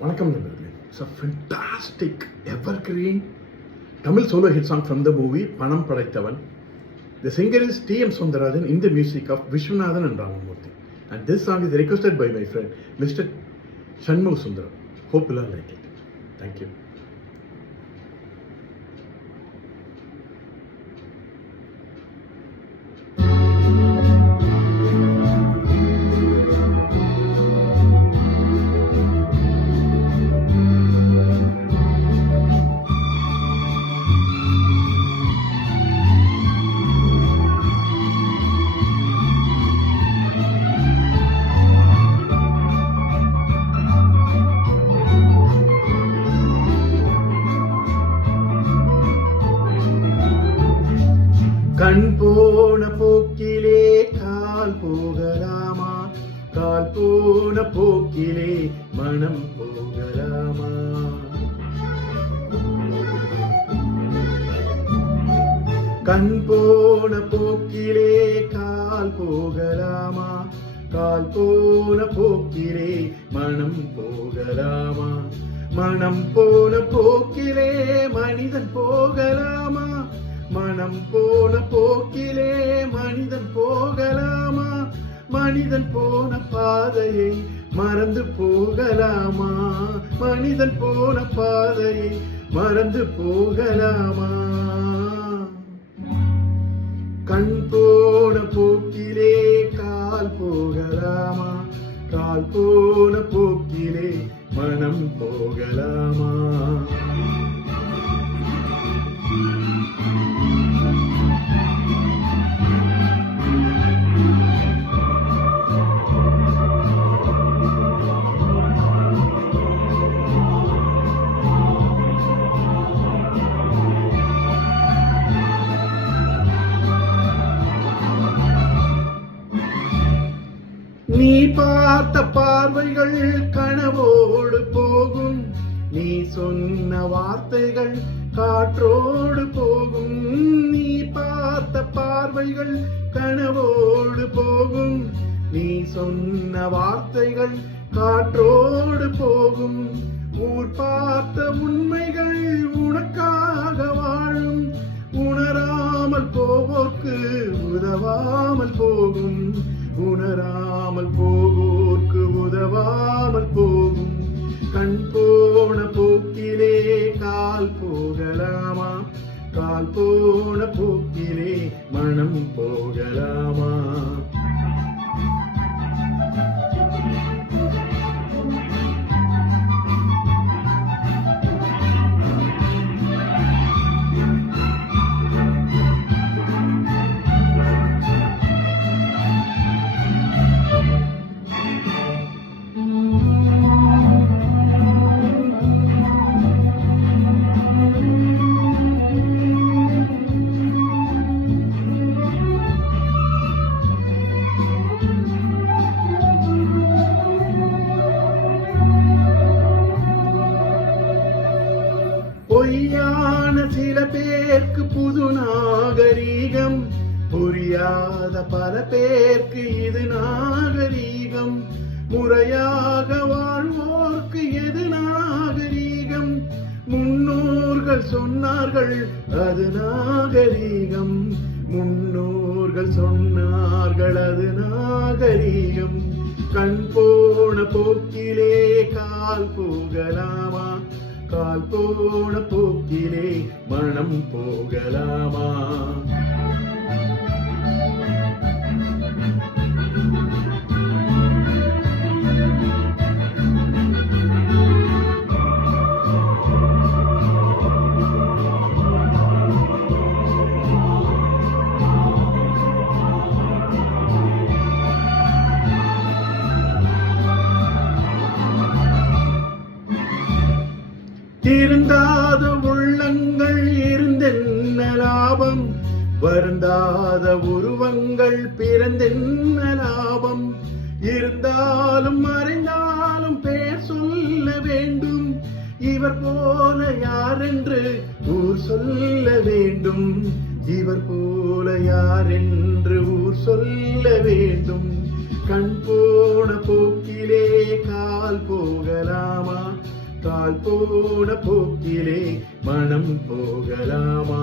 வணக்கம் நண்பர்களே. It's a fantastic ever green Tamil solo hit song from the movie பணம் படைத்தவன். The singer is T.M. Soundarajan in the music of Vishwanathan and Ramamurthy. And this song is requested by my friend Mr. Shanmugh Sundaram. Hope you all like it. Thank you. கண் போன போக்கிலே கால் போகலாமா, கால் போன போக்கிலே மனம் போகலாமா. கண் போன போக்கிலே கால் போகலாமா, கால் போன போக்கிலே மனம் போகலாமா. மனம் போன போக்கிலே மனிதன் போகலாமா, மனம் போன போக்கிலே மனிதன் போகலாமா. மனிதன் போன பாதையை மறந்து போகலாமா, மனிதன் போன பாதையை மறந்து போகலாமா. கண் போன போக்கிலே கால் போகலாமா, கால் போன போக்கிலே மனம் போகலாமா. நீ பார்த்த பார்வைகள் கனவோடு போகும், நீ சொன்ன வார்த்தைகள் காற்றோடு போகும். நீ பார்த்த பார்வைகள் கனவோடு போகும், நீ சொன்ன வார்த்தைகள் காற்றோடு போகும். ஊர் பார்த்த உண்மைகள் உனக்காக வாழும், உணராமல் போவோர்க்கு உதவாமல் போகும், உணராமல் போவோர்க்கு உதவாமல் போகும். கண் போன போக்கிலே கால் போகலாமா, கால் போன போக்கிலே மனம் போகலாமா. பொய்யான சில பேருக்கு புது நாகரீகம், புரியாத பல பேருக்கு இது நாகரீகம். முறையாக வாழ்வோர்க்கு எது நாகரீகம்? முன்னோர்கள் சொன்னார்கள் அது நாகரீகம், முன்னோர்கள் சொன்னார்கள் அது நாகரீகம். கண் போன போக்கிலே கால் போகலாமா, கால் போன போக்கிலே மனம் போகலாமா. திருந்தாத உள்ளங்கள் இருந்தென்ன லாபம், வருந்தாத உருவங்கள் பிறந்தென்ன லாபம். இருந்தாலும் மறைந்தாலும் பேர் சொல்ல வேண்டும், இவர் போல யாரென்று ஊர் சொல்ல வேண்டும், இவர் போல யாரென்று ஊர் சொல்ல வேண்டும். கண் போன போக்கிலே கால் போகலாமா, கால் போன போக்கிலே மனம் போகலாமா?